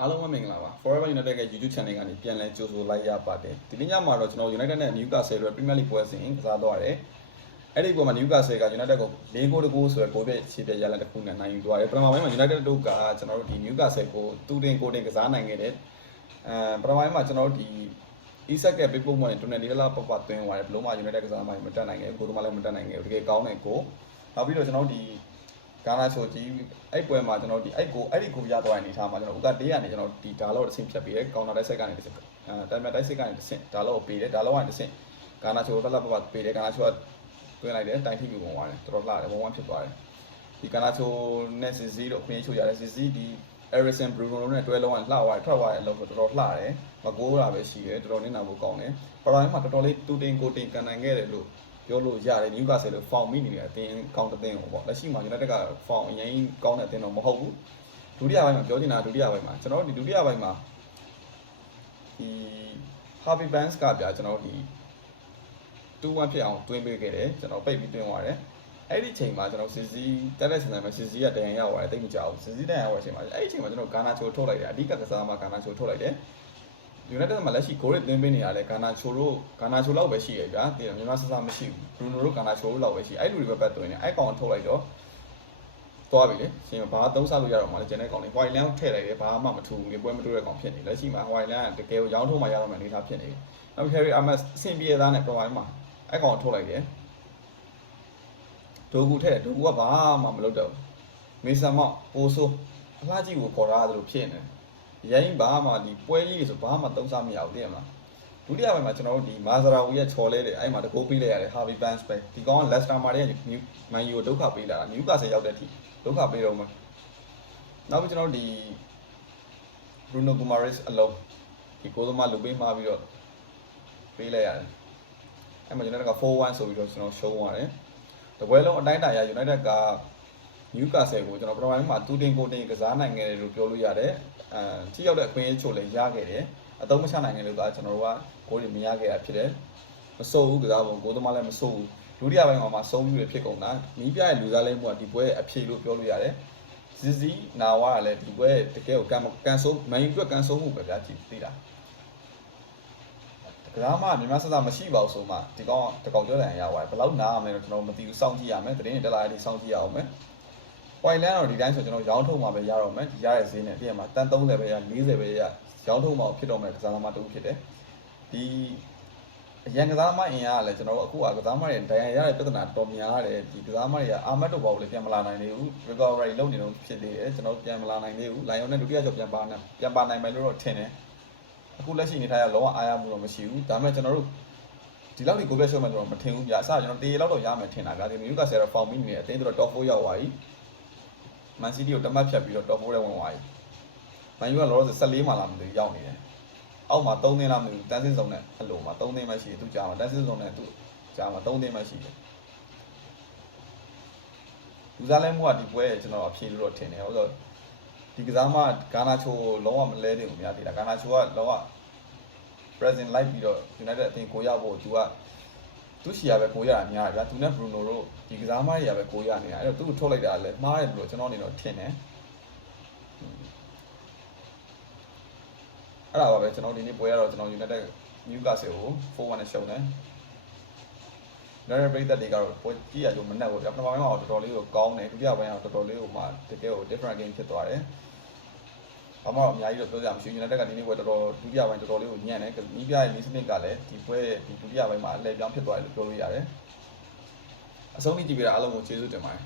အားလုံးပဲမင်္ဂလာပါ Forever United ရဲ့ YouTube channel ကနေပြန်လည်ကြိုဆိုလိုက်ရပါတယ်ဒီနေ့ညမှာတော့ကျွန်တော် United နဲ့ Newcastle ရဲ့ Premier League ပွဲစဉ်ကစားသွားတယ်အဲ့ဒီပွဲမှာ Newcastle က United ကို4-2ဆိုတဲ့ဂိုးပြည့်ခြေပြည့်ရလဒ်တစ်ခုနဲ့နိုင်ယူသွားတယ်ပထမပိုင်းမှာ United တို့ကကျွန်တော်တို့ဒီ Newcastle ကိုတူတင်ကိုတင်ကစားနိုင်ခဲ့တယ်ပထမပိုင်းမှာကျွန်တော်တို့ဒီ Isak ရဲ့ big book မှာတွန်နယ်ဒီလာပပသွင်းသွားတယ်ဘလို့မှ United ကစားမှမတက်နိုင်ခဲ့ဘူးဂိုးသမားလည်းမတက်နိုင်ခဲ့ဘူးတကယ်ကောင်းတဲ့ကိုနောက်ပြီးတော့ကျွန်တော်တို့ဒီကာနာချိုကြီးအဲ့ပွဲမှာကျွန်တော်ဒီအဲ့ဒီကိုရသွားတဲ့အနေထားမှာကျွန်တော်ဥကတေးကနေကျွန်တော်ဒီဒါလောက်အဆင့်ဖြတ်ပေးတယ်ကောင်တာတိုက်ဆက်ကနေတစ်ဆင့်တိုင်မတိုက်ဆက်ကနေတစ်ဆင့်ဒါလောက်ပေးတယ်ဒါလောက်ကနေတစ်ဆင့်ကာနာချိုတက်လက်ပပပေးတယ်ကာနာချိုကတွင်းလိုက်တယ်တိုင်ထိပ်ပြီးဝင်သွားတယ်တော်တော်လှတယ်1-1ဖြစ်သွားတယ်ဒီကာနာချိုနဲ့စီစီတို့အခွင့်အရေးချိုရတယ်စီစီဒီ Eriksen Bruno နဲ့တွဲလုံးကလှသွားတယ်ထွက်သွားတယ်အလုံးတော်တော်လှတယ်မကိုးတာပဲရှိတယ်တော်တော်နေတာဖို့ကောင်းတယ်ပထမမှာတော်တော်လေးတူတင်ကိုတင်ကန်နိုင်ခဲ့တယ်လို့ပြောလို့ရတယ် Newcastle လို့ form မိနေတယ်အတင်းကောင်းတဲ့တင်းပေါ့လက်ရှိမှာ United က form အရင်ကောင်းတဲ့အတင်းတော့မဟုတ်ဘူးဒုတိယပိုင်းမှာပြောချင်တာဒုတိယပိုင်းမှာကျွန်တော်တို့ဒီဒုတိယပိုင်းမှာဒီ Harvey Barnes ကပြကျွန်တော်ဒီ2-1ဖြစ်အောင်တွင်းပေးခဲ့တယ်ကျွန်တော်ပိတ်ပြီးတွင်းသွားတယ်အဲ့ဒီချိန်မှာကျွန်တော်စီစီတက်တဲ့ဆန်ဆန်မှာစီစီကတန်ရရောက်သွားတယ်တိတ်မကြောက်ဘူးစီစီတန်ရရောက်တဲ့အချိန်မှာအဲ့ဒီချိန်မှာကျွန်တော်ကာနာချိုထုတ်လိုက်တယ်အဓိကကစားမှာကာနာချိုထုတ်လိုက်တယ်United မှာလက်ရှိဂိုးတွေသွင်းပေးနေရတယ်ကာနာချိုလောက်ပဲရှိရဗျာဒီမြန်မာဆဆမရှိဘူးဘရူနိုတို့ကာနာချိုလောက်ပဲရှိအဲ့လူတွေပဲပတ်သွင်းနေအဲ့ကောင်ထုတ်လိုက်တော့သွားပြီလေရှင်ဘာသုံးစားလို့ရတော့မှလည်းကျန်တဲ့ကောင်တွေ White Land ထည့်လိုက်တယ်ဘာမှမထူဘူးလေပွဲမတိုးတဲ့ကောင်ဖြစ်နေလက်ရှိမှာ White Land ကတကယ်ကိုရောင်းထုတ်မှရတော့မှအနေထားဖြစ်နေတယ်နောက် Harry Amos အဆင်ပြေသားနဲ့ပေါ်ပိုင်းမှာအဲ့ကောင်ထုတ်လိုက်တယ်ဒိုကူထည့်ဒိုကူကဘာမှမလုပ်တော့ဘူးမေဆန်မော့ပိုဆိုးအလားကြီးကိုခေါ်ထားသလိုဖြစ်နေတယ်ရိုင်းဘာမှဒီပွဲကြီးဆိုဘာမှသုံးစားမရဘူးသိရမလားဒုတိယပိုင်းမှာကျွန်တော်တို့ဒီမာဇရာဝီရဲ့ချော်လဲတယ်အဲ့မှာတကိုးပေးလိုက်ရတယ် Harvey Barnes ပဲဒီကောင်က Leicester မှာတည်းမန်ယူကိုဒုက္ခပေးလာတာ Newcastle ရောက်တဲ့အထိဒုက္ခပေးတော့မှာနောက်ပြီးကျွန်တော်တို့ဒီ Bruno Guimaraes အလုံးဒီကိုသမားလူပေးမှာပြီးတော့ပေးလိုက်ရတယ်အဲ့မှာ United က 4-1 ဆိုပြီးတော့ကျွန်တော်ရှုံးသွားတယ်တပွဲလုံးအတိုင်းတာရ United က Newcastle ကိုကျွန်တော်ပထမပိုင်းမှာတူတင်ကိုတင်ကစားနိုင်ခဲ့တယ်လို့ပြောလို့ရတယ်ထိရောက်တဲ့အခွင့်အရေးချို့လည်းရခဲ့တယ်အသုံးမချနိုင်ခဲ့လို့ကကျွန်တော်တို့ကဂိုးတွေမရခဲ့တာဖြစ်တယ်မစိုးဘူးကစားပုံဂိုးသမားလည်းမစိုးဘူးဒုတိယပိုင်းမှာဆုံးပြီးဖြစ်ကုန်တာနီးပြရဲ့လူစားလဲမှုကဒီပွဲအဖြေလို့ပြောလို့ရတယ်ဇီဇီနာဝါကလည်းဒီပွဲတကယ်ကိုကန်ဆိုးမန်ယူအတွက်ကန်ဆိုးမှုပဲဗျာကြည့်သိတာကစားမမြန်မာစစမရှိပါဘူးဆိုမှဒီကောင်တကောင်ကြောတယ်ရပါတယ်ဘယ်လောက်နားရမလဲတော့ကျွန်တော်မသိဘူးစောင့်ကြည့်ရမယ်တရင်တက်လာတဲ့စောင့်ကြည့်ရအောင်မယ်White Land တော့ဒီတိုင်းဆိုကျွန်တော်ရောင်းထုတ်မှာပဲရတော့မယ်ဒီရတဲ့ဈေးနဲ့ပြင်မှာတန်30ပဲရ40ပဲရရောင်းထုတ်မှာဖြစ်တော့မယ်ကစားသမားတူဖြစ်တယ်ဒီအရန်ကစားသမားအင်အားကလည်းကျွန်တော်တို့အခုကစားသမားတွေဒဏ်ရာရတဲ့ပြဿနာတော်များတယ်ဒီကစားသမားတွေကအာမတ်တို့ဘောလည်းပြန်မလာနိုင်သေးဘူး recovery လုပ်နေတော့ဖြစ်သေးတယ်ကျွန်တော်ပြန်မလာနိုင်သေးဘူးလိုင်ယွန်နဲ့ဒုတိယကျော်ပြန်ပါနိုင်မယ်လို့တော့ထင်တယ်အခုလက်ရှိနေထားရလုံးဝအားရမှုတော့မရှိဘူးဒါပေမဲ့ကျွန်တော်တို့ဒီလောက်ဒီကိုပဲရှုံးမှကျွန်တော်မထင်ဘူးဗျာအစကျွန်တော်တေးလောက်တော့ရမယ်ထင်တာဗျာဒီ Newcastle ကတော့ form မိနေတယ်အတင်းတော့ top 4ရောက်သွားပြီMan City ကိုတမတ်ဖြတ်ပြီးတော့ top 4ထဲဝင်သွားပြီ။ Man U ကလောလောဆယ်14မှာလာမသိရောက်နေတယ်။အောက်မှာ3သိန်းလားမသိဘူးတန်းစင်းစုံနဲ့အလိုမှာ3သိန်းမှရှိတယ်သူကြားမှာတန်းစင်းစုံနဲ့သူကြားမှာ3သိန်းမှရှိတယ်။လူစားလဲမှုကဒီပွဲကျွန်တော်အဖြေလို့တော့ထင်တယ်။ဟုတ်ဆိုဒီကစားမဂါနာချိုလုံးဝမလဲသေးဘူးများသေးတာဂါနာချိုကလုံးဝ present လိုက်ပြီးတော့ United အတင်းကိုရဖို့သူရှီရပဲကိုရတာများတယ်ဗျာသူနဲ့ Bruno တို့ဒီကစားမတွေကပဲကိုရနေတာအဲ့တော့သူ့ကိုထုတ်လိုက်တာလည်းမှားတယ်လို့ကျွန်တော်အနေနဲ့ထင်တယ်အဲ့ဒါပါပဲကျွန်တော်ဒီနေ့ပွဲရတော့ကျွန်တော် United Newcastle ကို 4-1 နဲ့ရှုံးတယ်United ပြည်သက်တွေကတော့ပွဲကြည့်ရလို့မနှက်ဘူးဗျာပထမပိုင်းမှာတော့တော်တော်လေးကိုကောင်းတယ်ဒုတိယပိုင်းကတော့တော်တော်လေးကိုမှတကယ်ကို different game ဖြစ်သွားတယ်ဘာမှတော့အများကြီးတော့ပြောကြမရှိဘူး United ကဒီနေ့ပွဲတော်တော်ဒုတိယပိုင်းတော်တော်လေးကိုညံ့တယ်နီးပြရဲ့နီးစနစ်ကလည်းဒီပွဲဒီဒုတိယပိုင်းမှာအလဲပြောင်းဖြစ်သွားတယ်လို့ပြောလို့ရတယ်အဆုံးထိကြည့်ပြတာအားလုံးကိုကျေးဇူးတင်ပါတယ်